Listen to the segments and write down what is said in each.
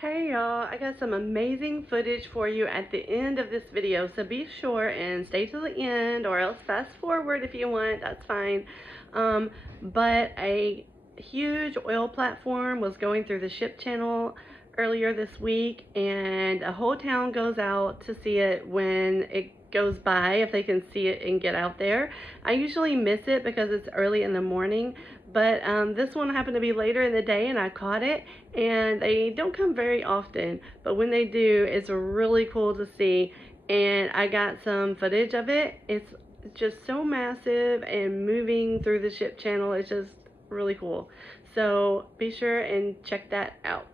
Hey y'all, I got some amazing footage for you at the end of this video, so be sure and stay to the end, or else fast forward if you want, that's fine. But a huge oil platform was going through the ship channel earlier this week, and a whole town goes out to see it when it goes by, if they can see it and get out there. I usually miss it because it's early in the morning, but this one happened to be later in the day and I caught it, and they don't come very often, but when they do, it's really cool to see. And I got some footage of it. It's just so massive and moving through the ship channel. It's just really cool. So be sure and check that out.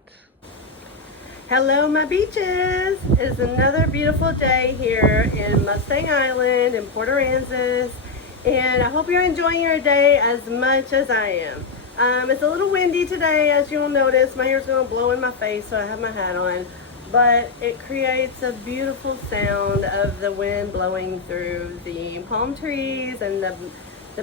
Hello my beaches! It's another beautiful day here in Mustang Island in Port Aransas, and I hope you're enjoying your day as much as I am. It's a little windy today, as you'll notice. My hair's going to blow in my face, so I have my hat on, but it creates a beautiful sound of the wind blowing through the palm trees and the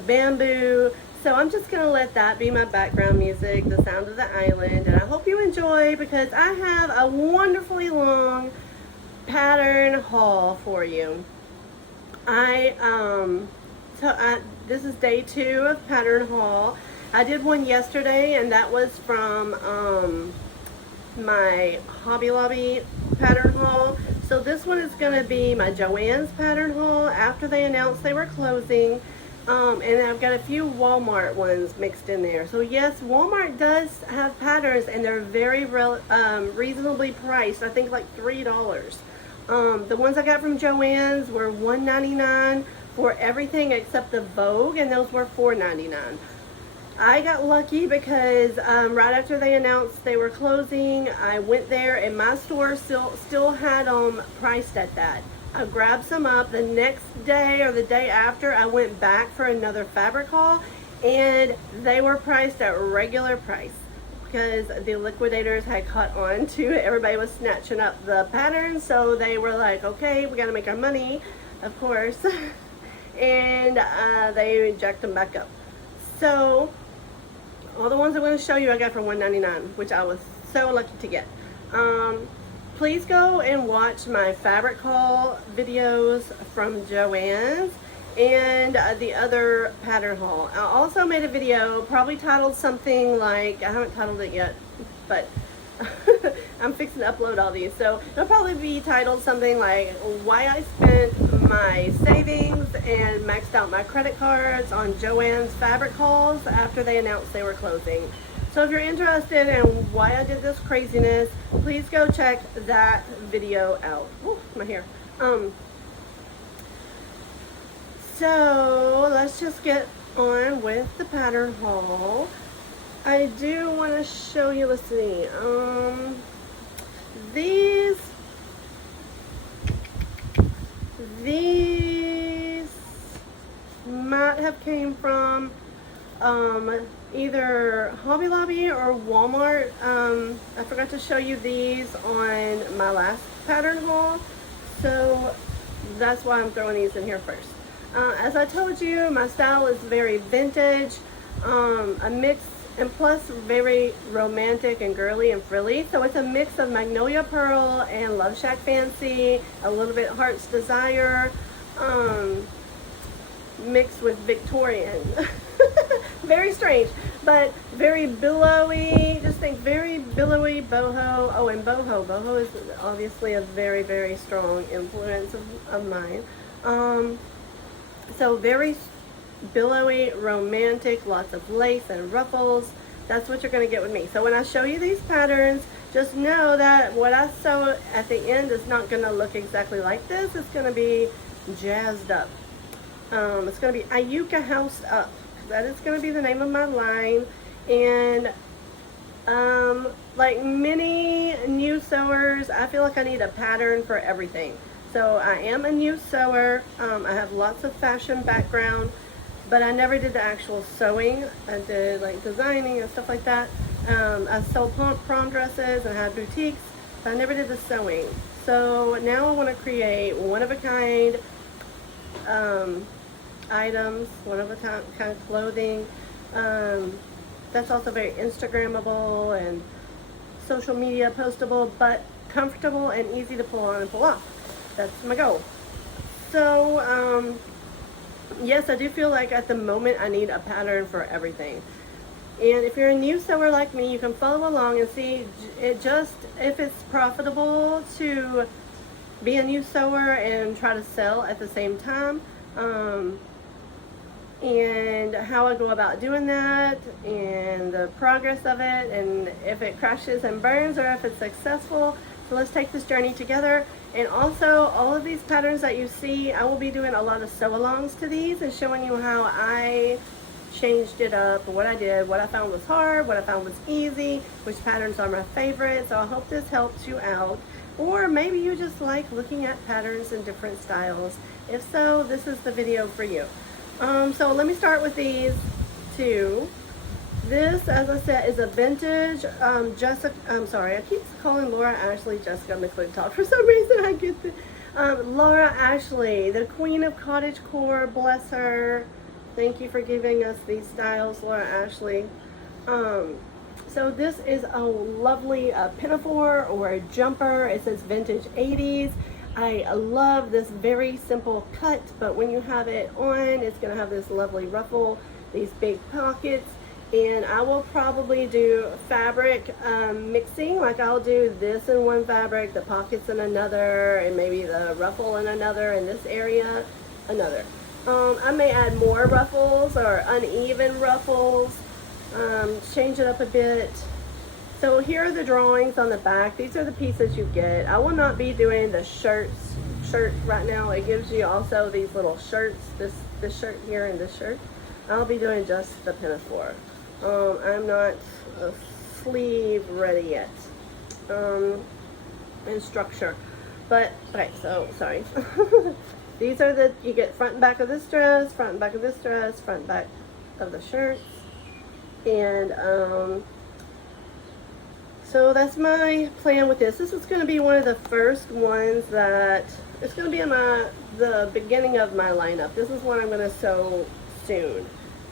bamboo. So I'm just going to let that be my background music, the sound of the island, and I hope you enjoy, because I have a wonderfully long pattern haul for you. This is day 2 of pattern haul. I did one yesterday, and that was from my Hobby Lobby pattern haul. So this one is going to be my JoAnn's pattern haul after they announced they were closing. And I've got a few Walmart ones mixed in there. So yes, Walmart does have patterns, and they're very reasonably priced. I think like $3. The ones I got from JoAnn's were $1.99 for everything except the Vogue, and those were $4.99. I got lucky because right after they announced they were closing, I went there and my store still had them priced at that. I grabbed some up. The next day or the day after, I went back for another fabric haul, and they were priced at regular price because the liquidators had caught on to it. Everybody was snatching up the patterns, so they were like, okay, we got to make our money, of course, and they jacked them back up. So all the ones I'm going to show you I got for $1.99, which I was so lucky to get. Please go and watch my fabric haul videos from JoAnn's and the other pattern haul. I also made a video probably titled something like, I haven't titled it yet, but I'm fixing to upload all these, so it'll probably be titled something like why I spent my savings and maxed out my credit cards on JoAnn's fabric hauls after they announced they were closing. So if you're interested in why I did this craziness, please go check that video out. Ooh, my hair. So let's just get on with the pattern haul. I do want to show you, let's see, these might have came from either Hobby Lobby or Walmart. I forgot to show you these on my last pattern haul, so that's why I'm throwing these in here first. As I told you, my style is very vintage, a mix, and plus very romantic and girly and frilly. So it's a mix of Magnolia Pearl and Love Shack Fancy, a little bit Heart's Desire, mixed with Victorian. Very strange, but very billowy. Just think very billowy boho. Oh, and boho. Boho is obviously a very, very strong influence of mine. So very billowy, romantic, lots of lace and ruffles. That's what you're going to get with me. So when I show you these patterns, just know that what I sew at the end is not going to look exactly like this. It's going to be jazzed up. It's going to be Ayuka housed up. That is going to be the name of my line. And like many new sewers, I feel like I need a pattern for everything. So I am a new sewer. I have lots of fashion background, but I never did the actual sewing. I did like designing and stuff like that. I sold prom dresses and had boutiques, but I never did the sewing. So now I want to create one-of-a-kind items, one-of-a-kind clothing. That's also very Instagrammable and social media postable, but comfortable and easy to pull on and pull off. That's my goal. So, yes, I do feel like at the moment I need a pattern for everything. And if you're a new sewer like me, you can follow along and see it just if it's profitable to be a new sewer and try to sell at the same time. And how I go about doing that and the progress of it, and if it crashes and burns or if it's successful. So let's take this journey together. And also, all of these patterns that you see, I will be doing a lot of sew-alongs to these and showing you how I changed it up, what I did, what I found was hard, what I found was easy, which patterns are my favorite. So I hope this helps you out. Or maybe you just like looking at patterns in different styles. If so, this is the video for you. So let me start with these two. This, as I said, is a vintage Jessica. I'm sorry, I keep calling Laura Ashley Jessica McClintock for some reason. I get the Laura Ashley, the queen of cottagecore. Bless her. Thank you for giving us these styles, Laura Ashley. So this is a lovely pinafore or a jumper. It says vintage 80s. I love this very simple cut, but when you have it on, it's going to have this lovely ruffle, these big pockets, and I will probably do fabric mixing. Like I'll do this in one fabric, the pockets in another, and maybe the ruffle in another, in this area, another. I may add more ruffles or uneven ruffles, change it up a bit. So here are the drawings on the back. These are the pieces you get. I will not be doing the shirt right now. It gives you also these little shirts, this shirt here and this shirt. I'll be doing just the pinafore. I'm not sleeve ready yet in structure. But, okay, so, sorry. These are the, you get front and back of this dress, front and back of this dress, front and back of the shirts. And, so that's my plan with this. This is going to be one of the first ones that, it's going to be in the beginning of my lineup. This is one I'm going to sew soon.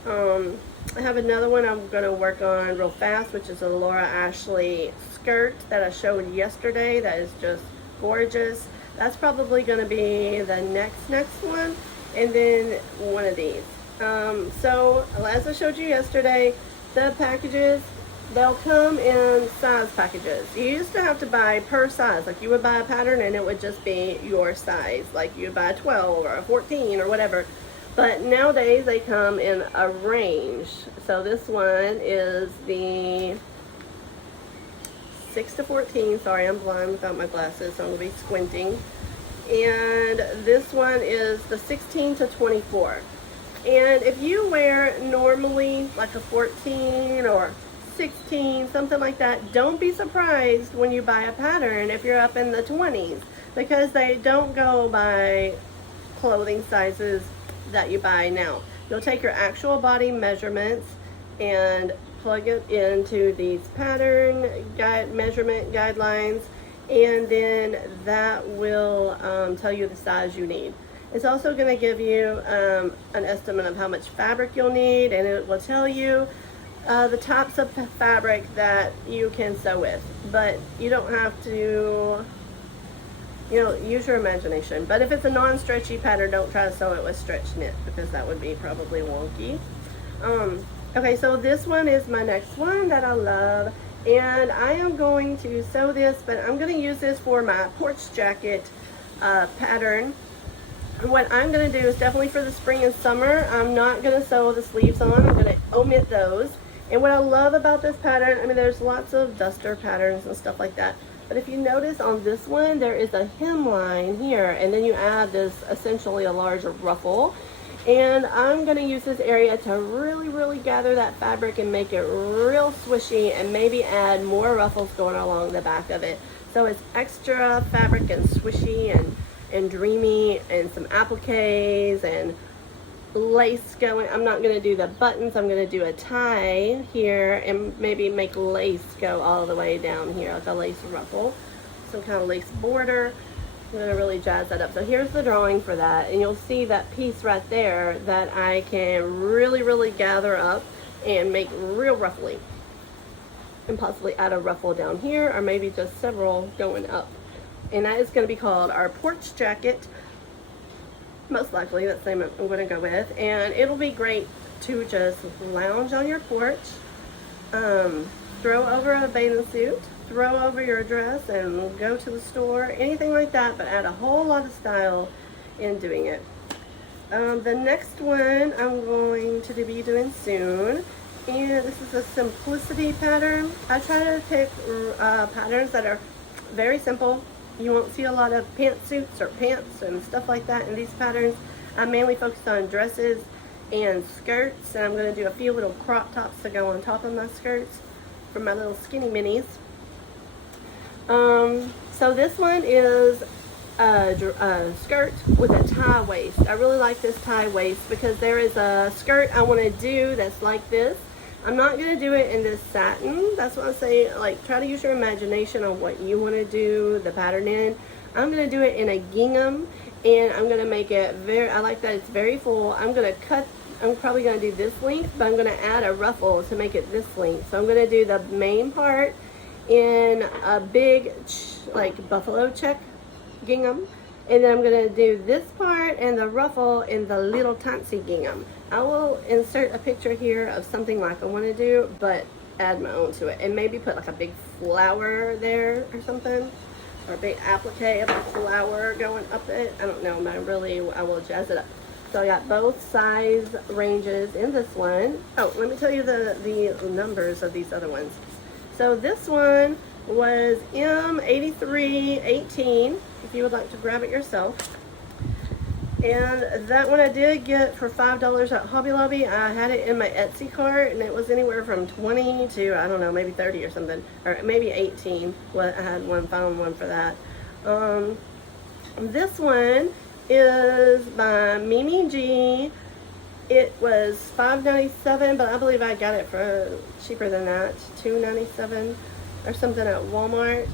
I have another one I'm going to work on real fast, which is a Laura Ashley skirt that I showed yesterday. That is just gorgeous. That's probably going to be the next one. And then one of these. So as I showed you yesterday, the packages, they'll come in size packages. You used to have to buy per size. Like you would buy a pattern and it would just be your size. Like you would buy a 12 or a 14 or whatever. But nowadays they come in a range. So this one is the 6 to 14. Sorry, I'm blind without my glasses, so I'm going to be squinting. And this one is the 16 to 24. And if you wear normally like a 14 or 16, something like that, don't be surprised when you buy a pattern if you're up in the 20s, because they don't go by clothing sizes that you buy now. You'll take your actual body measurements and plug it into these pattern measurement guidelines, and then that will tell you the size you need. It's also going to give you an estimate of how much fabric you'll need, and it will tell you the types of fabric that you can sew with. But you don't have to, use your imagination. But if it's a non-stretchy pattern, don't try to sew it with stretch knit, because that would be probably wonky. Okay, so this one is my next one that I love, and I am going to sew this, but I'm going to use this for my porch jacket pattern. What I'm going to do is definitely for the spring and summer, I'm not going to sew the sleeves on. I'm going to omit those. And what I love about this pattern, I mean, there's lots of duster patterns and stuff like that. But if you notice on this one, there is a hemline here, and then you add this essentially a larger ruffle. And I'm going to use this area to really gather that fabric and make it real swishy, and maybe add more ruffles going along the back of it. So it's extra fabric and swishy and dreamy, and some appliques and lace going. I'm not going to do the buttons. I'm going to do a tie here and maybe make lace go all the way down here, like a lace ruffle, some kind of lace border. I'm going to really jazz that up. So here's the drawing for that, and you'll see that piece right there that I can really gather up and make real ruffly. and possibly add a ruffle down here, or maybe just several going up. And that is going to be called our porch jacket. Most likely, that's the name I'm going to go with. And it'll be great to just lounge on your porch, throw over a bathing suit, throw over your dress, and go to the store, anything like that, but add a whole lot of style in doing it. The next one I'm going to be doing soon, and this is a simplicity pattern. I try to pick patterns that are very simple. You won't see a lot of pantsuits or pants and stuff like that in these patterns. I'm mainly focused on dresses and skirts, and I'm going to do a few little crop tops to go on top of my skirts for my little skinny minis. So this one is a skirt with a tie waist. I really like this tie waist because there is a skirt I want to do that's like this. I'm not going to do it in this satin. That's what I say, like, try to use your imagination on what you want to do the pattern in. I'm going to do it in a gingham, and I'm going to make it I like that it's very full. I'm going to cut, I'm probably going to do this length, but I'm going to add a ruffle to make it this length. So I'm going to do the main part in a big, like, buffalo check gingham, and then I'm going to do this part and the ruffle in the little tancy gingham. I will insert a picture here of something like I want to do, but add my own to it, and maybe put like a big flower there or something, or a big applique of a flower going up it. I don't know, but I will jazz it up. So I got both size ranges in this one. Oh, let me tell you the numbers of these other ones. So this one was M8318, if you would like to grab it yourself. And that one I did get for $5 at Hobby Lobby. I had it in my Etsy cart, and it was anywhere from 20 to, I don't know, maybe 30 or something, or maybe 18. Well, I had found one for that. This one is by Mimi G. It was $5.97, but I believe I got it for cheaper than that, $2.97 or something at Walmart.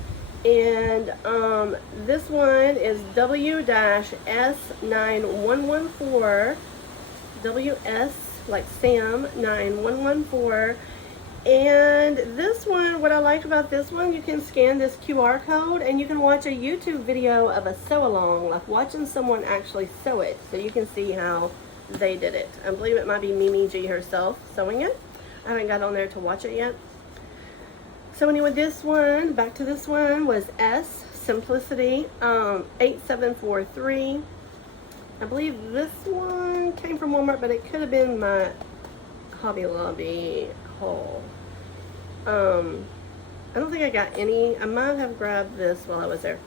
And this one is W-S9114, WS like Sam 9114. And this one, what I like about this one, you can scan this QR code and you can watch a YouTube video of a sew along, like watching someone actually sew it, so you can see how they did it. I believe it might be Mimi G herself sewing it. I haven't got on there to watch it yet. So anyway, this one, back to this one, was S Simplicity 8743. I believe this one came from Walmart, but it could have been my Hobby Lobby haul. I don't think I got any. I might have grabbed this while I was there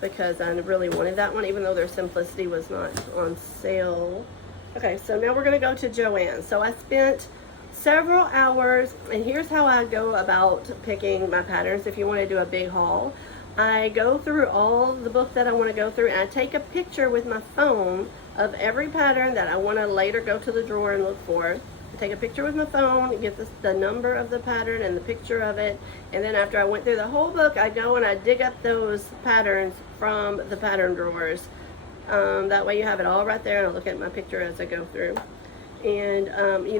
because I really wanted that one, even though their Simplicity was not on sale. Okay, so now we're going to go to JoAnn's. So I spent several hours, and here's how I go about picking my patterns if you want to do a big haul. I go through all the book that I want to go through, and I take a picture with my phone of every pattern that I want to later go to the drawer and look for. I take a picture with my phone, get the number of the pattern and the picture of it, and then after I went through the whole book, I go and I dig up those patterns from the pattern drawers. That way you have it all right there, and I'll look at my picture as I go through. And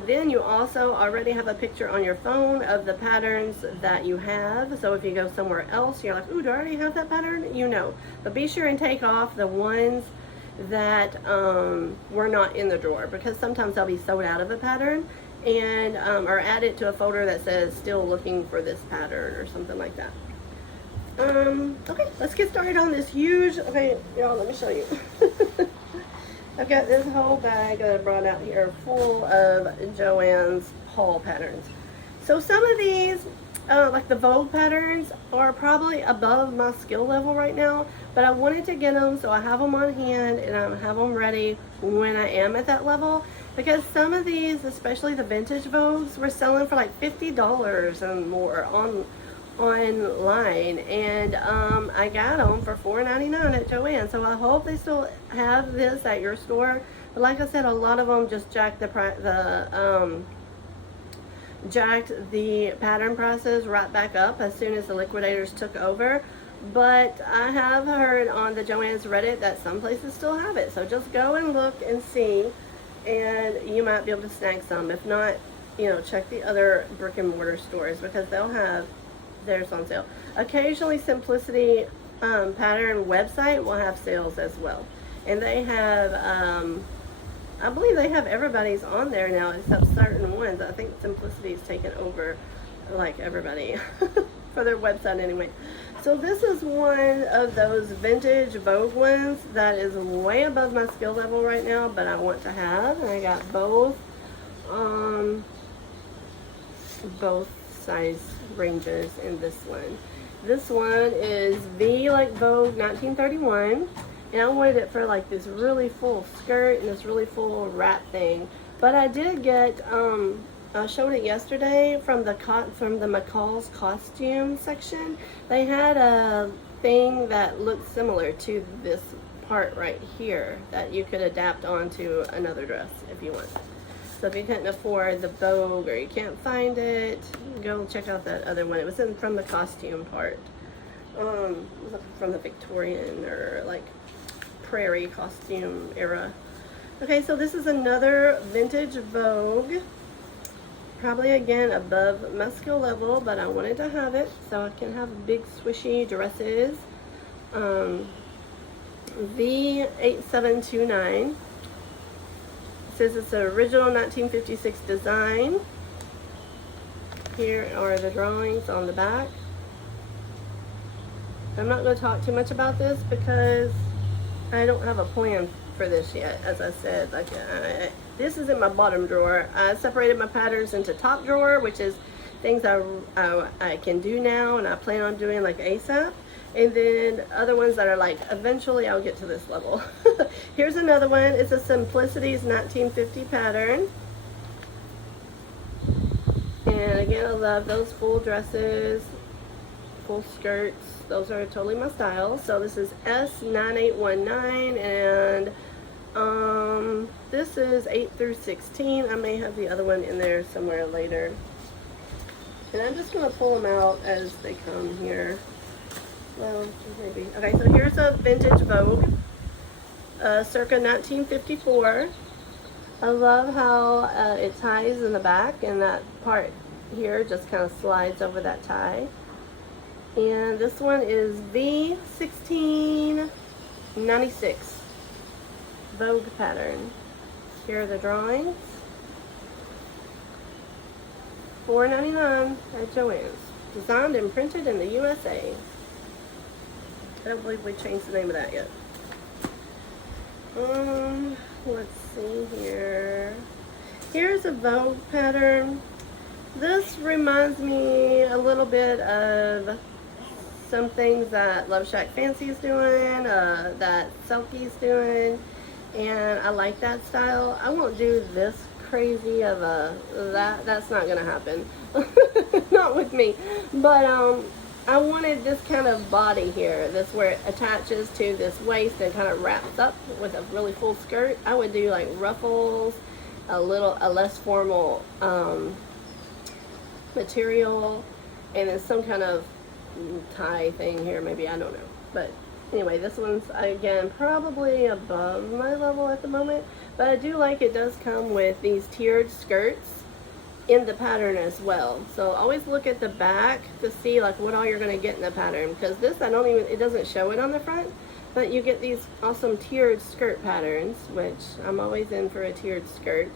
then you also already have a picture on your phone of the patterns that you have. So if you go somewhere else, you're like, ooh, do I already have that pattern? You know. But be sure and take off the ones that were not in the drawer, because sometimes they'll be sold out of a pattern, and or add it to a folder that says still looking for this pattern or something like that. Okay, let's get started on this huge, okay, y'all, let me show you. I've got this whole bag that I brought out here full of JoAnn's haul patterns. So some of these, like the Vogue patterns, are probably above my skill level right now, but I wanted to get them so I have them on hand and I have them ready when I am at that level, because some of these, especially the vintage Vogues, were selling for like $50 and more online, and I got them for $4.99 at JoAnn's. So I hope they still have this at your store. But like I said, a lot of them just jacked the pattern prices right back up as soon as the Liquidators took over. But I have heard on the JoAnn's Reddit that some places still have it. So just go and look and see, and you might be able to snag some. If not, you know, check the other brick and mortar stores, because they'll have theirs on sale. Occasionally Simplicity pattern website will have sales as well. And they have, I believe they have everybody's on there now except certain ones. I think Simplicity's taken over like everybody for their website anyway. So this is one of those vintage Vogue ones that is way above my skill level right now, but I want to have. And I got both size ranges in this one. This one is V like Vogue 1931, and I wanted it for like this really full skirt and this really full wrap thing. But I did get I showed it yesterday from the McCall's costume section. They had a thing that looked similar to this part right here that you could adapt onto another dress if you want. So if you couldn't afford the Vogue or you can't find it, go check out that other one. It was from the costume part. It was from the Victorian or like prairie costume era. Okay, so this is another vintage Vogue. Probably again above my skill level, but I wanted to have it so I can have big swishy dresses. V8729. It says it's an original 1956 design. Here are the drawings on the back. I'm not going to talk too much about this because I don't have a plan for this yet. As I said, like this is in my bottom drawer. I separated my patterns into top drawer, which is things I can do now and I plan on doing like ASAP. And then other ones that are like, eventually I'll get to this level. Here's another one. It's a Simplicity's 1950 pattern. And again, I love those full dresses, full skirts. Those are totally my style. So this is S9819 and this is 8 through 16. I may have the other one in there somewhere later. And I'm just going to pull them out as they come here. Well, maybe. Okay, so here's a vintage Vogue, circa 1954. I love how it ties in the back, and that part here just kind of slides over that tie. And this one is V1696 Vogue pattern. Here are the drawings. $4.99 at JoAnn's. Designed and printed in the USA. I don't believe we changed the name of that yet. Let's see here. Here's a Vogue pattern. This reminds me a little bit of some things that Love Shack Fancy is doing, that Selkie's doing, and I like that style. I won't do this crazy of a, that's not gonna happen. Not with me. But I wanted this kind of body here, this where it attaches to this waist and kind of wraps up with a really full skirt. I would do like ruffles, a less formal material, and then some kind of tie thing here, maybe, I don't know. But anyway, this one's again probably above my level at the moment, but I do like it does come with these tiered skirts in the pattern as well. So always look at the back to see like what all you're going to get in the pattern, because this it doesn't show it on the front, but you get these awesome tiered skirt patterns, which I'm always in for a tiered skirt.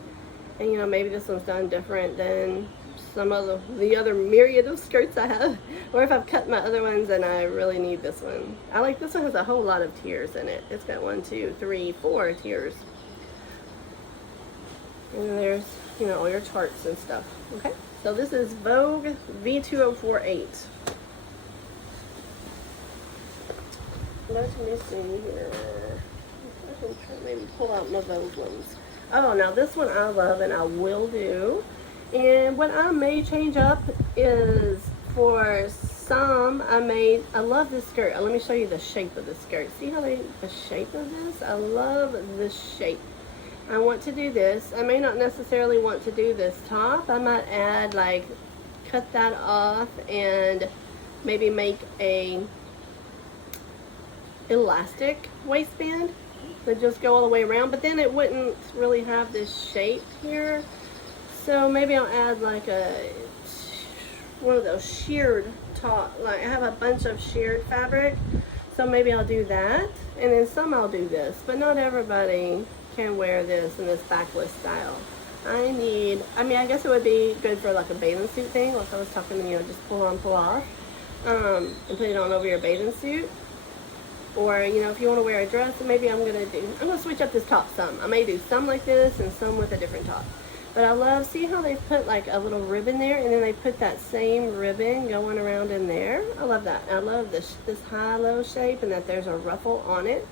And you know, maybe this one's done different than some of the other myriad of skirts I have, or if I've cut my other ones and I really need this one. I like this one, has a whole lot of tiers in it. It's got 1, 2, 3, 4 tiers. And there's, you know, all your charts and stuff. Okay, so this is Vogue V2048. What's missing here? I can try maybe pull out my Vogue ones. Oh, now this one I love and I will do. And what I may change up is, for some, I love this skirt. Let me show you the shape of the skirt. See how the shape of this? I love this shape. I want to do this. I may not necessarily want to do this top. I might add, like, cut that off and maybe make a elastic waistband that just go all the way around, but then it wouldn't really have this shape here. So maybe I'll add like a one of those sheared top, like I have a bunch of sheared fabric, so maybe I'll do that, and then some I'll do this, but not everybody can wear this in this backless style. I mean, I guess it would be good for like a bathing suit thing, like I was talking, you know, just pull on, pull off, and put it on over your bathing suit. Or, you know, if you want to wear a dress, maybe I'm going to switch up this top some. I may do some like this and some with a different top. But I love, see how they put like a little ribbon there, and then they put that same ribbon going around in there. I love that. I love this high-low shape and that there's a ruffle on it.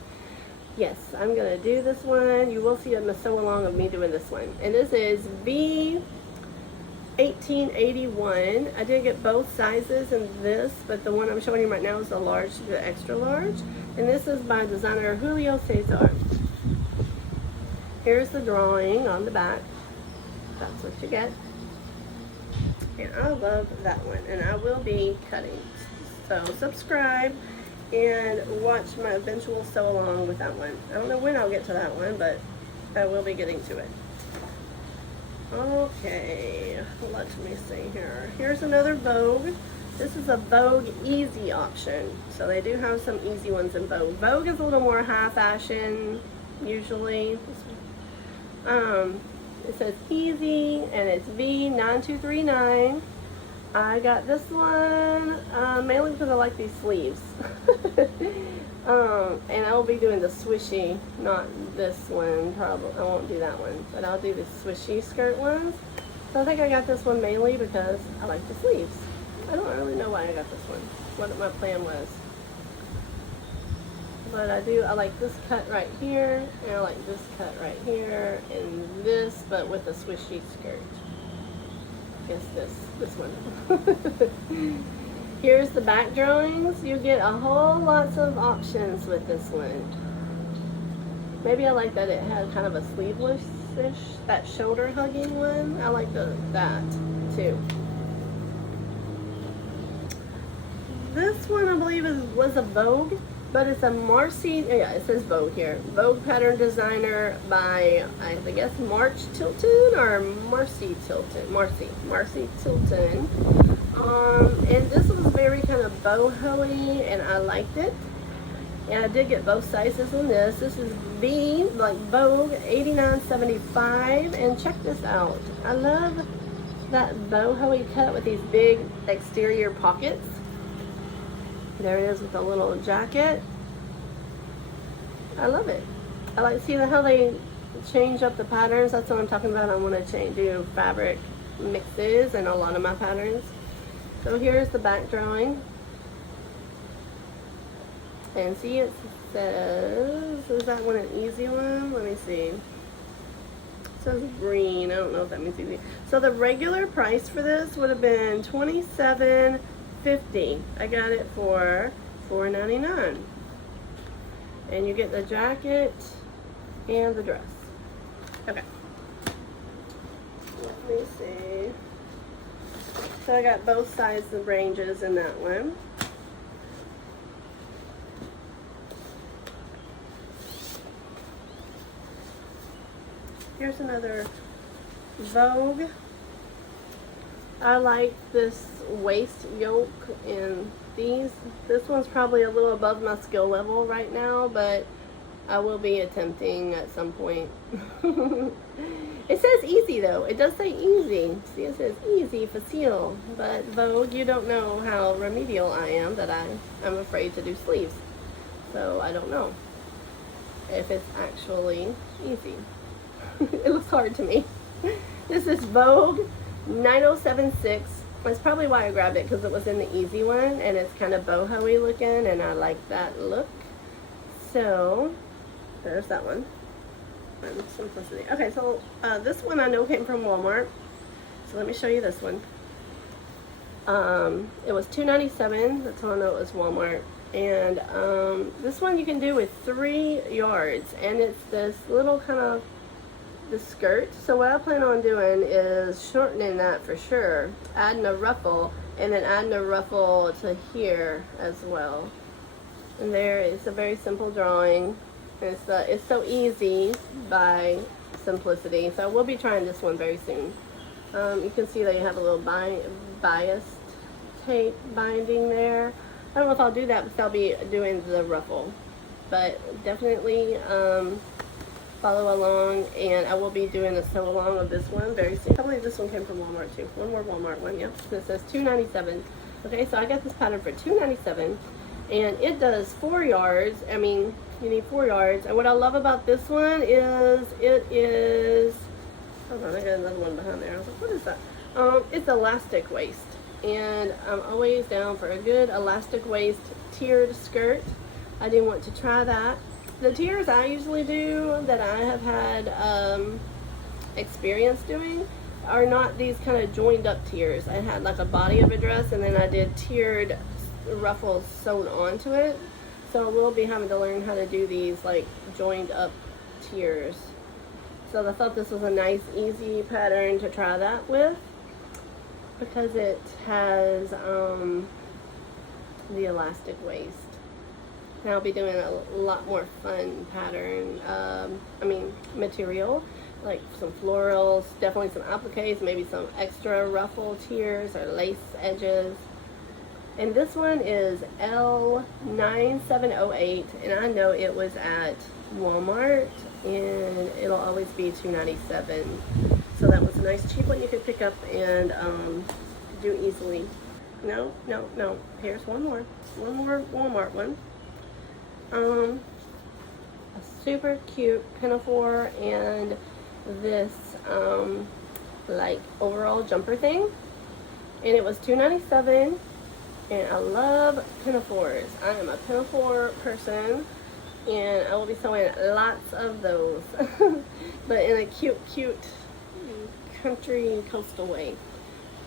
Yes, I'm going to do this one. You will see a sew along of me doing this one. And this is B1881. I did get both sizes in this, but the one I'm showing you right now is the large, the extra large. And this is by designer Julio Cesar. Here's the drawing on the back. That's what you get. And I love that one. And I will be cutting. So subscribe and watch my eventual sew along with that one. I don't know when I'll get to that one, but I will be getting to it. Okay, let me see here. Here's another Vogue. This is a Vogue Easy option. So they do have some easy ones in Vogue. Vogue is a little more high fashion, usually. It says easy, and it's V9239. I got this one mainly because I like these sleeves. And I will be doing the swishy, not this one, probably. I won't do that one, but I'll do the swishy skirt ones. So I think I got this one mainly because I like the sleeves. I don't really know why I got this one, what my plan was. But I like this cut right here, and I like this cut right here, and this, but with a swishy skirt. Guess this one. Here's the back drawings. You get a whole lots of options with this one. Maybe I like that it had kind of a sleeveless-ish, that shoulder hugging one. I like that too. This one I believe was a Vogue, but it's a Marcy, yeah, it says Vogue here. Vogue pattern designer by, I guess, March Tilton or Marcy Tilton. Marcy Tilton. And this was very kind of boho-y, and I liked it. And I did get both sizes in this. This is Vogue 8975, and check this out. I love that boho-y cut with these big exterior pockets. There it is with a little jacket. I love it. I like seeing how they change up the patterns. That's what I'm talking about. I want to do fabric mixes in a lot of my patterns. So here's the back drawing. And see, it says, is that one an easy one? Let me see. It says green. I don't know if that means easy. So the regular price for this would have been $27.50. I got it for $4.99. And you get the jacket and the dress. Okay. Let me see. So I got both sides of ranges in that one. Here's another Vogue. I like this waist yoke in these. This one's probably a little above my skill level right now, but I will be attempting at some point. It says easy though. It does say easy. See, it says easy facile. But Vogue, you don't know how remedial I am that I'm afraid to do sleeves. So I don't know if it's actually easy. It looks hard to me. This is Vogue 9076. That's probably why I grabbed it, because it was in the easy one, and it's kind of boho-y looking, and I like that look. So there's that one. Simplicity. Okay, so this one I know came from Walmart. So let me show you this one. It was $2.97. That's how I know it was Walmart. And this one you can do with 3 yards, and it's this little kind of the skirt. So what I plan on doing is shortening that for sure, adding a ruffle, and then adding a ruffle to here as well. And there is a very simple drawing. It's so easy by simplicity. So we'll be trying this one very soon. You can see that you have a little biased tape binding there. I don't know if I'll do that because I'll be doing the ruffle, but definitely follow along, and I will be doing a sew along of this one very soon. I believe this one came from Walmart too. One more Walmart one, yep. And it says $2.97. Okay, so I got this pattern for $2.97, and it does 4 yards. I mean, you need 4 yards. And what I love about this one is it is, hold on, I got another one behind there. I was like, what is that? It's elastic waist, and I'm always down for a good elastic waist tiered skirt. I do want to try that. The tiers I usually do that I have had experience doing are not these kind of joined up tiers. I had like a body of a dress, and then I did tiered ruffles sewn onto it. So we'll be having to learn how to do these like joined up tiers. So I thought this was a nice, easy pattern to try that with, because it has the elastic waist. And I'll be doing a lot more fun pattern, material, like some florals, definitely some appliques, maybe some extra ruffle tiers or lace edges. And this one is L9708, and I know it was at Walmart, and it'll always be $2.97. So that was a nice cheap one you could pick up and do easily. No. Here's one more Walmart one. A super cute pinafore and this like overall jumper thing, and it was $2.97. And I love pinafores. I am a pinafore person, and I will be sewing lots of those, but in a cute country coastal way.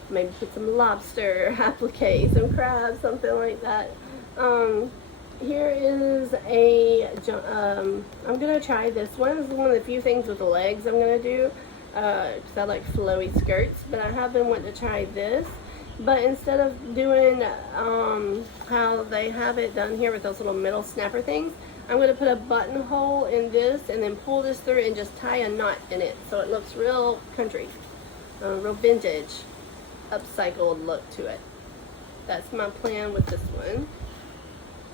Maybe put some lobster applique, some crabs, something like that. Here is I'm gonna try this one. This is one of the few things with the legs I'm gonna do, because I like flowy skirts, but I have been wanting to try this. But instead of doing how they have it done here with those little middle snapper things, I'm going to put a buttonhole in this and then pull this through and just tie a knot in it, so it looks real country, real vintage, upcycled look to it. That's my plan with this one.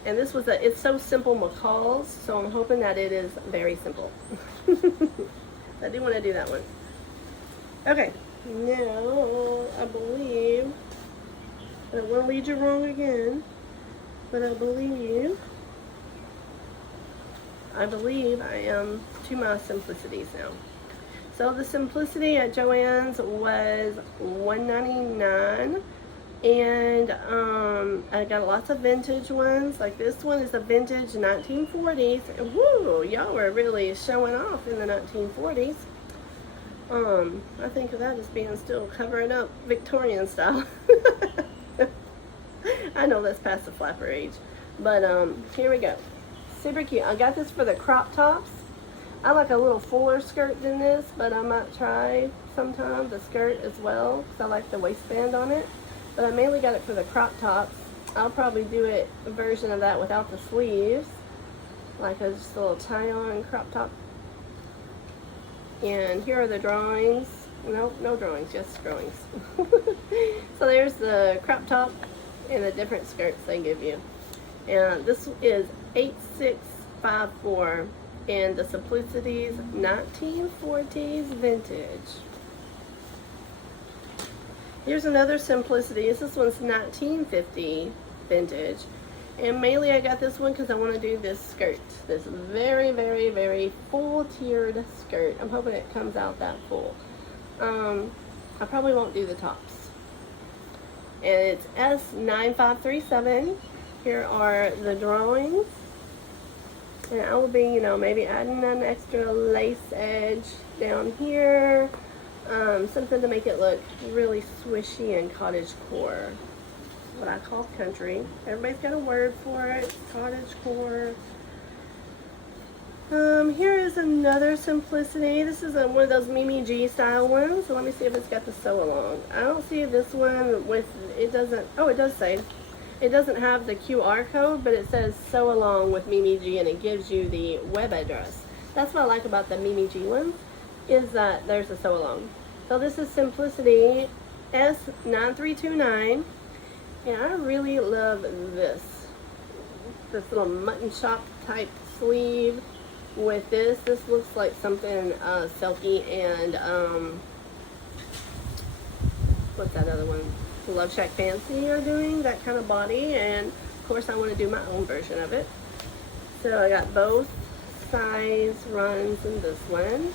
And this was it's so simple McCall's, so I'm hoping that it is very simple. I do want to do that one. Okay, now I believe, I don't want to lead you wrong again, but I believe I am to my simplicities now. So the simplicity at JoAnn's was $1.99, and I got lots of vintage ones. Like this one is a vintage 1940s. Woo, y'all were really showing off in the 1940s. I think of that as being still covering up Victorian style. I know that's past the flapper age, but here we go. Super cute. I got this for the crop tops. I like a little fuller skirt than this, but I might try sometime the skirt as well, because I like the waistband on it. But I mainly got it for the crop tops. I'll probably do a version of that without the sleeves, like just a little tie-on crop top. And here are the drawings. No drawings, just drawings. So there's the crop top and the different skirts they give you. And this is 8654, and the Simplicities 1940s vintage. Here's another Simplicities. This one's 1950 vintage. And mainly I got this one because I want to do this skirt. This very, very, very full tiered skirt. I'm hoping it comes out that full. I probably won't do the tops. And it's S9537. Here are the drawings. And I will be, maybe adding an extra lace edge down here. Something to make it look really swishy and cottagecore. What I call country. Everybody's got a word for it. Cottagecore. Here is another Simplicity. This is one of those Mimi G style ones. So let me see if it's got the sew along. I don't see this one with, it doesn't, oh, it does say, it doesn't have the QR code, but it says sew along with Mimi G, and it gives you the web address. That's what I like about the Mimi G ones, is that there's a sew along. So this is Simplicity S9329. And I really love this little mutton chop type sleeve with this. This looks like something silky and what's that other one? Love Shack Fancy are doing that kind of body, and of course I want to do my own version of it. So I got both size runs in this one.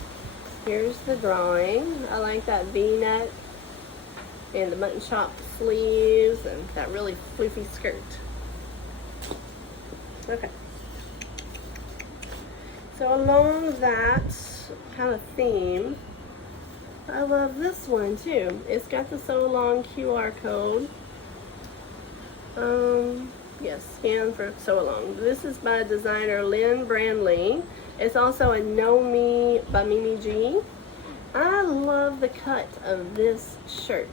Here's the drawing. I like that V-neck and the mutton chop sleeves and that really floofy skirt. Okay. So along that kind of theme, I love this one too. It's got the So Long QR code. Yes, scan for So Long. This is by designer Lynn Brandley. It's also a Know Me by Mimi G. I love the cut of this shirt.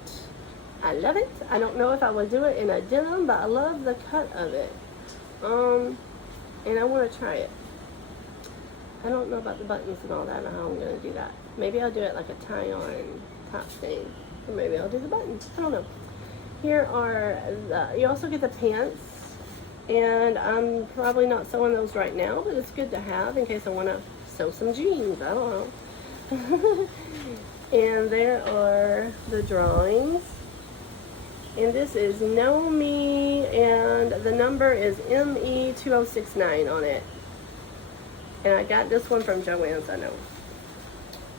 I love it. I don't know if I would do it in a denim, but I love the cut of it. And I want to try it. I don't know about the buttons and all that and how I'm going to do that. Maybe I'll do it like a tie-on top thing. Or maybe I'll do the buttons. I don't know. Here are you also get the pants. And I'm probably not sewing those right now, but it's good to have in case I want to sew some jeans. I don't know. And there are the drawings. And this is Know Me, and the number is ME2069 on it. And I got this one from JoAnn's, I know.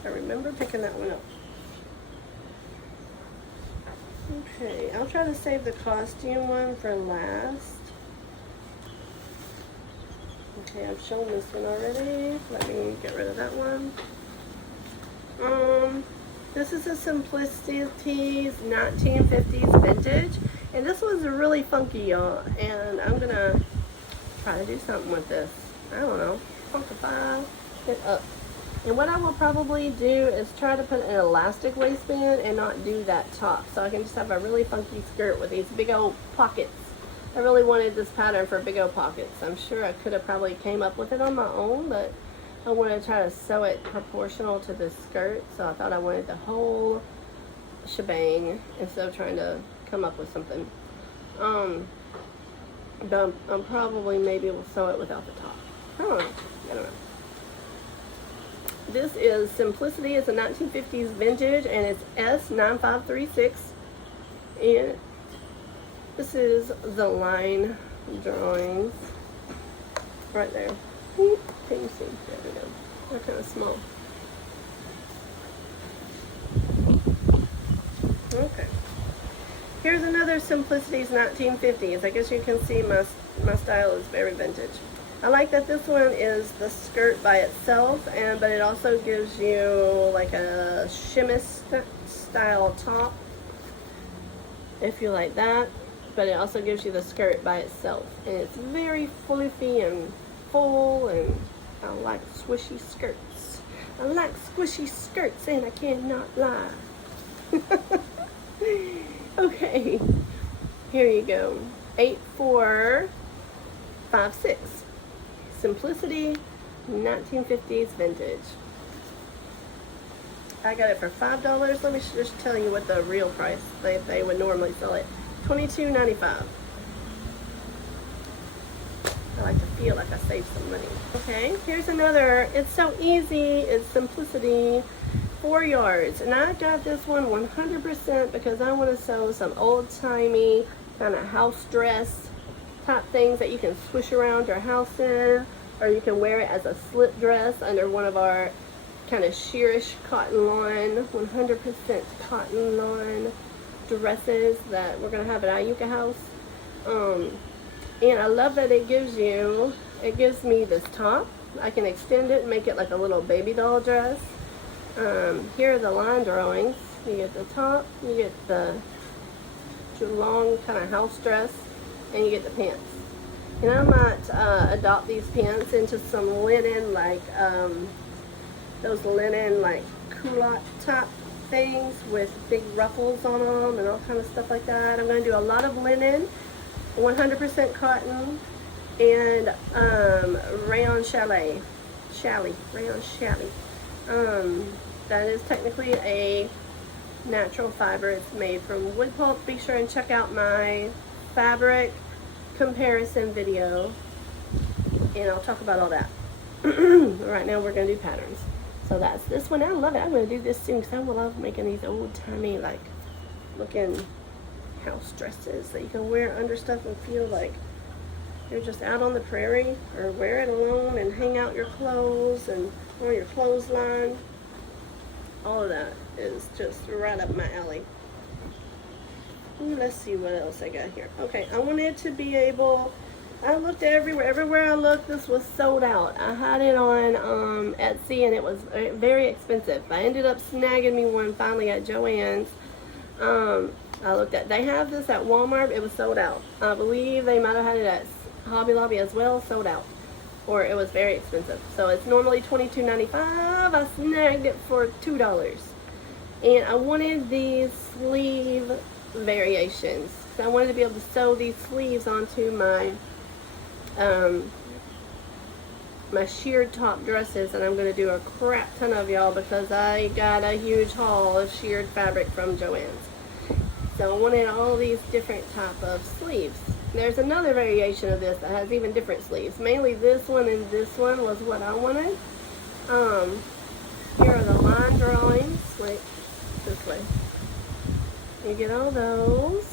I remember picking that one up. Okay, I'll try to save the costume one for last. Okay, I've shown this one already. Let me get rid of that one. This is a Simplicity's 1950s vintage. And this one's really funky, y'all. And I'm gonna try to do something with this. I don't know. Funkify it up. And what I will probably do is try to put an elastic waistband and not do that top. So I can just have a really funky skirt with these big old pockets. I really wanted this pattern for big old pockets. I'm sure I could have probably came up with it on my own, but I wanted to try to sew it proportional to this skirt. So I thought I wanted the whole shebang instead of trying to come up with something. But I'm probably maybe will sew it without the top. I don't know. This is Simplicity. It's a 1950s vintage, and it's S9536. And this is the line drawings right there. Can you see? There we go. They're kind of small. Okay. Here's another Simplicity's 1950s. I guess you can see my style is very vintage. I like that this one is the skirt by itself, but it also gives you like a shimmy style top, if you like that. But it also gives you the skirt by itself, and it's very fluffy and full, and I like squishy skirts. I like squishy skirts, and I cannot lie. Okay, here you go. 8456. Simplicity 1950s vintage. I got it for $5. Let me just tell you what the real price they would normally sell it. $22.95. I like to feel like I saved some money. Okay, here's another. It's so easy. It's Simplicity 4 yards, and I got this one 100% because I want to sew some old-timey kind of house dress type things that you can swish around your house in, or you can wear it as a slip dress under one of our kind of sheerish cotton lawn, 100% cotton lawn dresses that we're going to have at Ayuka House. And I love that it gives me this top. I can extend it and make it like a little baby doll dress. Here are the line drawings. You get the top, you get the long kind of house dress, and you get the pants. And I might adopt these pants into some linen, like those linen like culotte top things with big ruffles on them and all kind of stuff like that. I'm going to do a lot of linen, 100% cotton, and rayon chalet, rayon chalet. That is technically a natural fiber. It's made from wood pulp. Be sure and check out my fabric comparison video, and I'll talk about all that. Right now we're gonna do patterns. So that's this one. I love it. I'm gonna do this soon because I love making these old timey like looking house dresses that you can wear under stuff and feel like you're just out on the prairie, or wear it alone and hang out your clothes and on your clothesline. All of that is just right up my alley. Let's see what else I got here. Okay, I wanted to be able, I looked everywhere I looked, this was sold out. I had it on Etsy and it was very expensive. I ended up snagging me one finally at JoAnn's. I looked at, they have this at Walmart, it was sold out. I believe they might have had it at Hobby Lobby as well, sold out. Or it was very expensive. So it's normally $22.95. I snagged it for $2. And I wanted these sleeve variations. So I wanted to be able to sew these sleeves onto my my sheared top dresses, and I'm going to do a crap ton of y'all because I got a huge haul of sheared fabric from JoAnn's. So I wanted all these different type of sleeves. There's another variation of this that has even different sleeves. Mainly this one and this one was what I wanted. Here are the line drawings. Wait, this way. You get all those.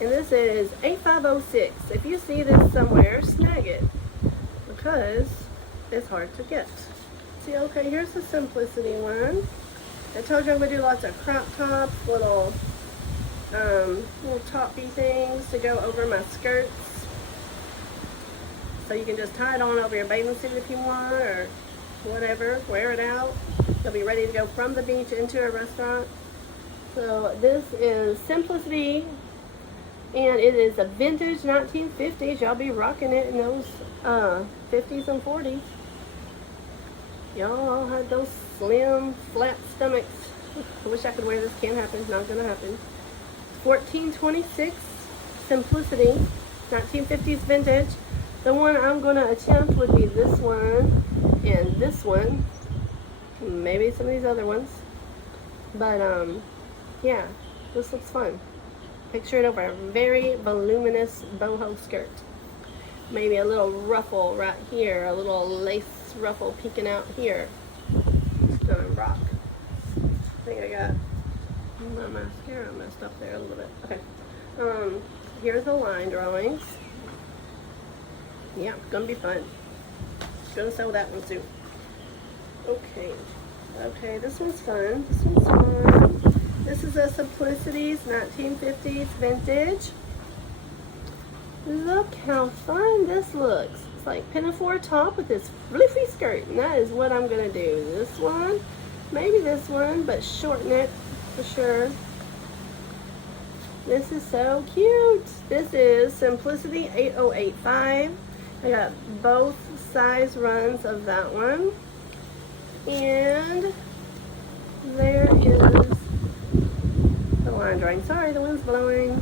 And this is 8506. If you see this somewhere, snag it. Because it's hard to get. See, okay, here's the Simplicity one. I told you I'm going to do lots of crop tops, little toppy things to go over my skirts. So you can just tie it on over your bathing suit if you want, or whatever, wear it out. You'll be ready to go from the beach into a restaurant. So this is Simplicity, and it is a vintage 1950s. Y'all be rocking it in those 50s and 40s. Y'all all had those slim, flat stomachs. I wish I could wear this. Can't happen. Not gonna happen. 1426 Simplicity, 1950s vintage. The one I'm going to attempt would be this one and this one. Maybe some of these other ones. But, yeah, this looks fun. Picture it over a very voluminous boho skirt. Maybe a little ruffle right here, a little lace ruffle peeking out here. It's gonna rock. I think I got my mascara messed up there a little bit. Okay. Here's the line drawings. Yeah, gonna be fun. Gonna sew that one too. Okay. Okay, this one's fun. This one's fun. This is a Simplicities 1950s vintage. Look how fun this looks. It's like pinafore top with this fluffy skirt. And that is what I'm gonna do. This one, maybe this one, but shorten it for sure. This is so cute. This is Simplicity 8085. I got both size runs of that one. And there is the line drawing. Sorry, the wind's blowing.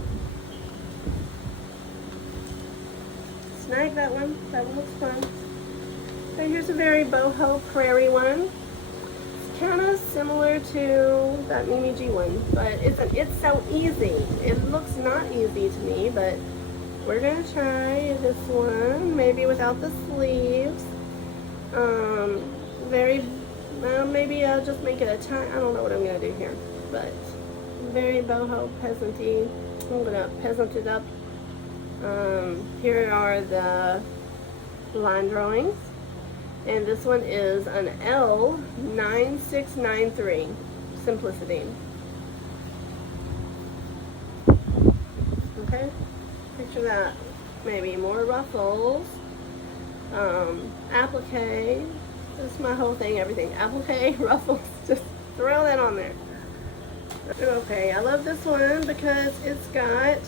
Snag that one. That one looks fun. So here's a very boho prairie one. Kind of similar to that Mimi G one, but it's so easy. It looks not easy to me, but we're gonna try this one, maybe without the sleeves. Maybe I'll just make it a tie. I don't know what I'm gonna do here, but very boho peasanty. I'm gonna peasant it up. Here are the line drawings. And this one is an L9693 Simplicity. Okay, picture that. Maybe more ruffles. Applique. This is my whole thing, everything. Applique, ruffles, just throw that on there. Okay, I love this one because it's got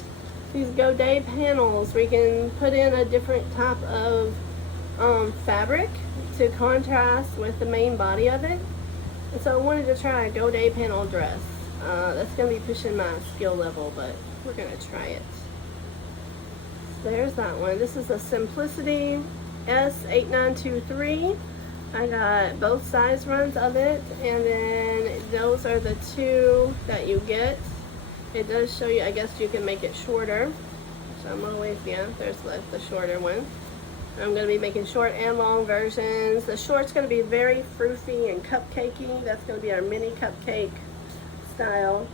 these Godet panels where you can put in a different type of fabric to contrast with the main body of it. And so I wanted to try a Godet panel dress. That's going to be pushing my skill level, but we're going to try it. So there's that one. This is a Simplicity S8923. I got both size runs of it, and then those are the two that you get. It does show you, I guess you can make it shorter. I'm always, yeah, there's the shorter one. I'm going to be making short and long versions. The short's going to be very fruity and cupcakey. That's going to be our mini cupcake style.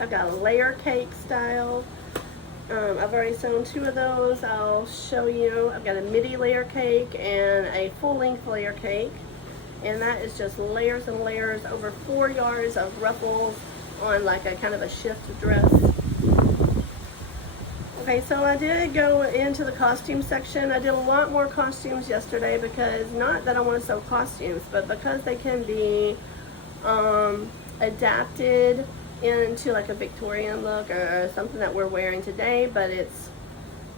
I've got a layer cake style. I've already sewn 2 of those. I'll show you. I've got a midi layer cake and a full-length layer cake. And that is just layers and layers over 4 yards of ruffles on like a kind of a shift dress. Okay, so I did go into the costume section. I did a lot more costumes yesterday because, not that I want to sew costumes, but because they can be adapted into like a Victorian look or something that we're wearing today, but it's,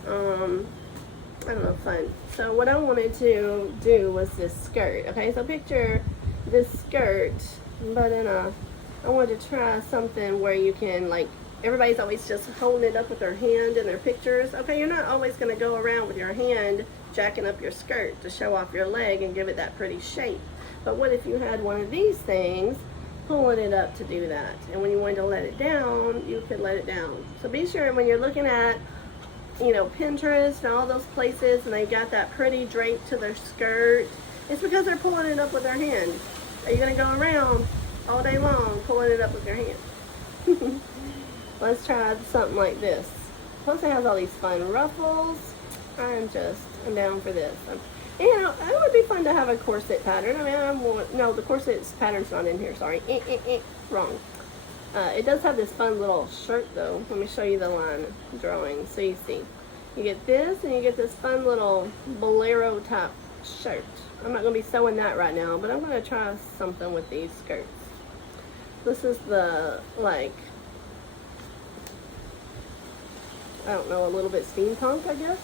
I don't know, fun. So what I wanted to do was this skirt. Okay, so picture this skirt, but I wanted to try something where you can, like, everybody's always just holding it up with their hand in their pictures. Okay, you're not always going to go around with your hand jacking up your skirt to show off your leg and give it that pretty shape. But what if you had one of these things pulling it up to do that? And when you wanted to let it down, you could let it down. So be sure when you're looking at, you know, Pinterest and all those places and they got that pretty drape to their skirt, it's because they're pulling it up with their hand. Are you going to go around all day long pulling it up with your hand? Let's try something like this. Plus it has all these fun ruffles. I'm down for this. You know, it would be fun to have a corset pattern. I mean, no, the corset pattern's not in here, sorry. Wrong. It does have this fun little shirt though. Let me show you the line drawing so you see. You get this and you get this fun little bolero type shirt. I'm not going to be sewing that right now, but I'm going to try something with these skirts. This is the, like, I don't know, a little bit steampunk, I guess.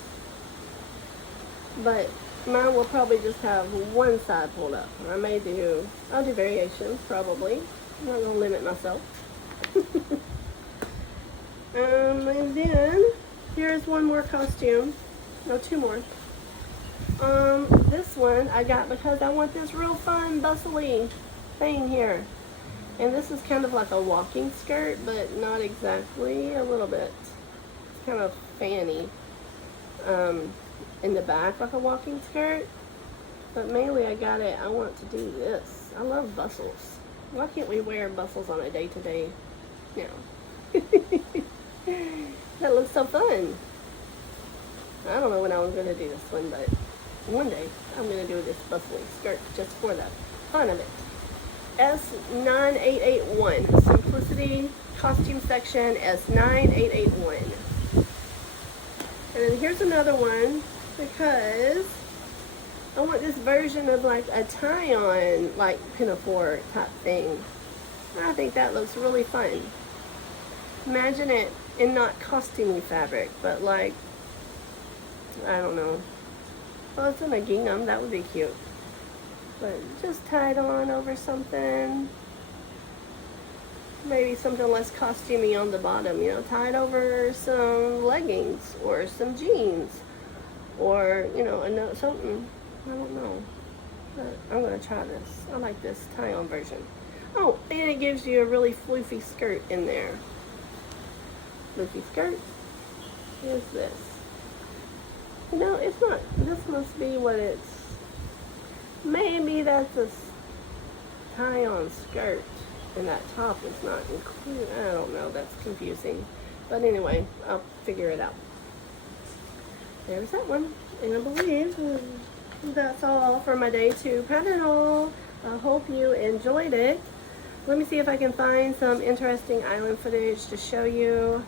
But mine will probably just have one side pulled up. I'll do variations, probably. I'm not going to limit myself. And then, here's one more costume. No, 2 more. This one I got because I want this real fun, bustly thing here. And this is kind of like a walking skirt, but not exactly, a little bit. It's kind of fanny in the back, like a walking skirt. But mainly I want to do this. I love bustles. Why can't we wear bustles on a day-to-day, you know? That looks so fun. I don't know when I was going to do this one, but one day I'm going to do this bustling skirt just for the fun of it. S9881, Simplicity Costume Section, S9881. And then here's another one because I want this version of like a tie-on, like pinafore type thing. I think that looks really fun. Imagine it in not costumey fabric, but like, I don't know. Well, it's in a gingham, that would be cute. But just tied on over something. Maybe something less costumey on the bottom, you know, tied over some leggings or some jeans. Or, you know, something. I don't know. But I'm going to try this. I like this tie-on version. Oh, and it gives you a really floofy skirt in there. Floofy skirt. Here's this. No, it's not. This must be what it's. Maybe that's a tie-on skirt, and that top is not included. I don't know. That's confusing. But anyway, I'll figure it out. There's that one. And I believe that's all for my day 2 pattern haul. I hope you enjoyed it. Let me see if I can find some interesting island footage to show you.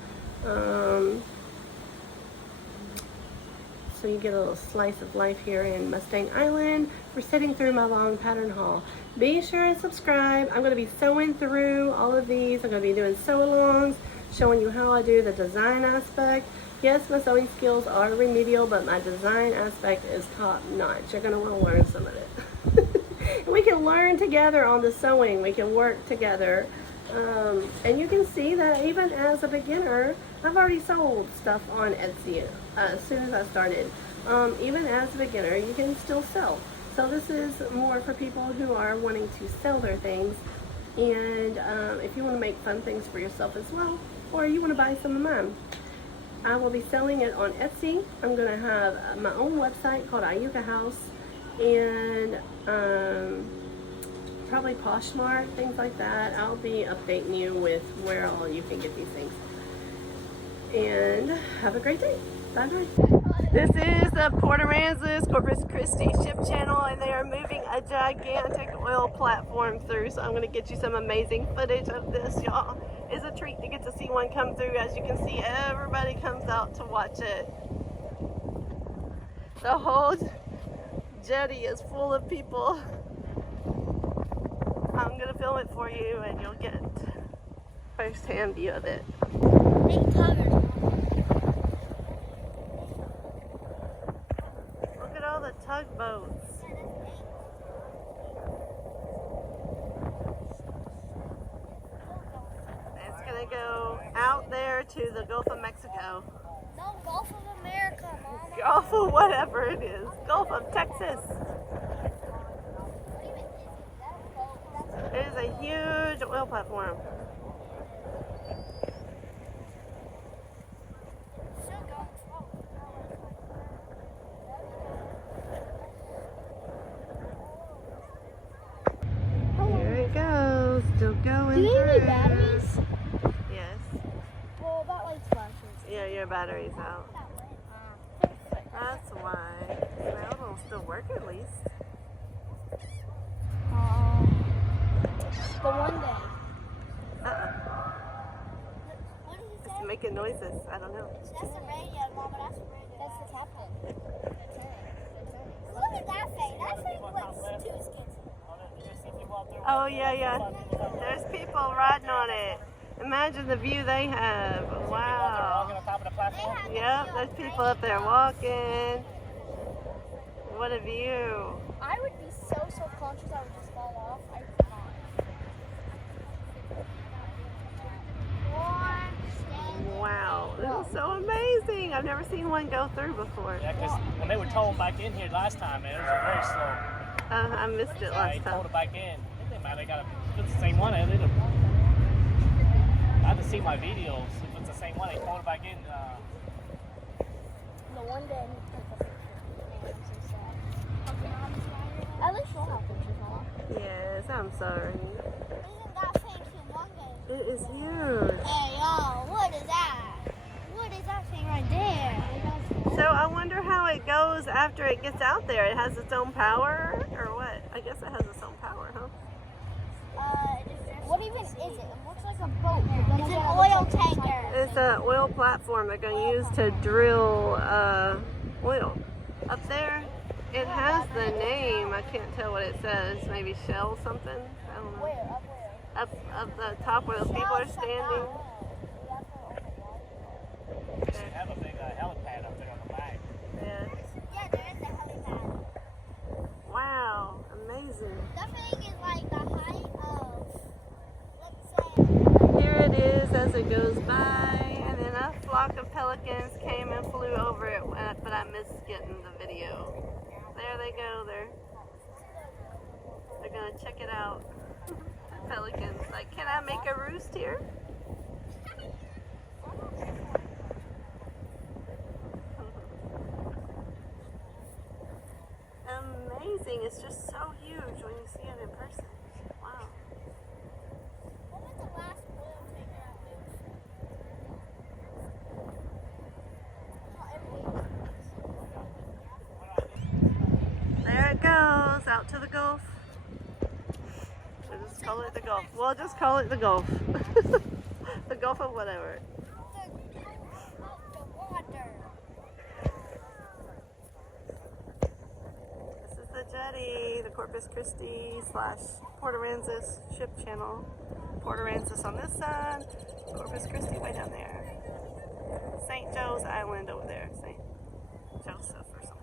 So you get a little slice of life here in Mustang Island. We're sitting through my long pattern haul. Be sure to subscribe. I'm going to be sewing through all of these. I'm going to be doing sew-alongs, showing you how I do the design aspect. Yes, my sewing skills are remedial, but my design aspect is top-notch. You're going to want to learn some of it. We can learn together on the sewing. We can work together. And you can see that even as a beginner, I've already sold stuff on Etsy as soon as I started. Even as a beginner, you can still sell. So this is more for people who are wanting to sell their things. And if you want to make fun things for yourself as well, or you want to buy some of mine. I will be selling it on Etsy. I'm going to have my own website called Ayuka House, and probably Poshmark, things like that. I'll be updating you with where all you can get these things. And have a great day. Bye-bye. This is the Port Aransas Corpus Christi ship channel, and they are moving a gigantic oil platform through, so I'm going to get you some amazing footage of this, y'all. It's a treat to get to see one come through. As you can see, everybody comes out to watch it. The whole jetty is full of people. I'm going to film it for you, and you'll get first-hand view of it. Look at all the tugboats. It's going to go out there to the Gulf of Mexico. No, Gulf of America, Mama. Gulf of whatever it is. Gulf of Texas. It is a huge oil platform. Here it goes. Still going. Do you need batteries? Yes. Well, that light's flashing. Yeah, your battery's out. That's why. Well, it'll still work at least. The one day. What did he say? It's making noises. I don't know. That's the radio, Mama. That's the radio. That's the captain. Look at that thing. That thing looks too skinny. Oh, yeah. There's people riding on it. Imagine the view they have. Wow. Yep, there's people up there walking. What a view. I would be so self-conscious I would just fall off. I could not. Wow, this is so amazing. I've never seen one go through before. Yeah, because when they were towing back in here last time, it was very slow. I missed it last They time. towed it back in. They got it's the same one. I had to see my videos. If it's the same one, they towed it back in. The one day I need to take a picture. I'm so sad. At least you'll have pictures, Mama. Yes, I'm sorry. Isn't that thing humongous? It is huge. Hey, y'all, what is that? What is that thing right there? So I wonder how it goes after it gets out there. It has its own power or what? I guess it has its own power, huh? What even is it? It looks like a boat. It's an oil tanker. It's an oil platform they're going to use to drill oil. Up there, it has the name. I can't tell what it says. Maybe Shell something? I don't know. Where? Up where? Up the top where those people are standing. They have a big helipad up there on the back. Yeah. Yeah, there is a helipad. Wow, amazing. That thing is like the height of, let's say, Here it is as it goes by, and then a flock of pelicans came and flew over it, but I missed getting the video. There they go. They're gonna check it out. The pelicans. Like, can I make a roost here? Amazing. It's just so huge when you see it in person. Wow. what was the last oil tanker that moved? There it goes, out to the Gulf. We'll just call it the Gulf. We'll just call it the Gulf. The Gulf of whatever. The water. This is the jetty, the Corpus Christi / Port Aransas ship channel. Port Aransas on this side, Corpus Christi way down there. St. Joe's Island over there, St. Joseph or something.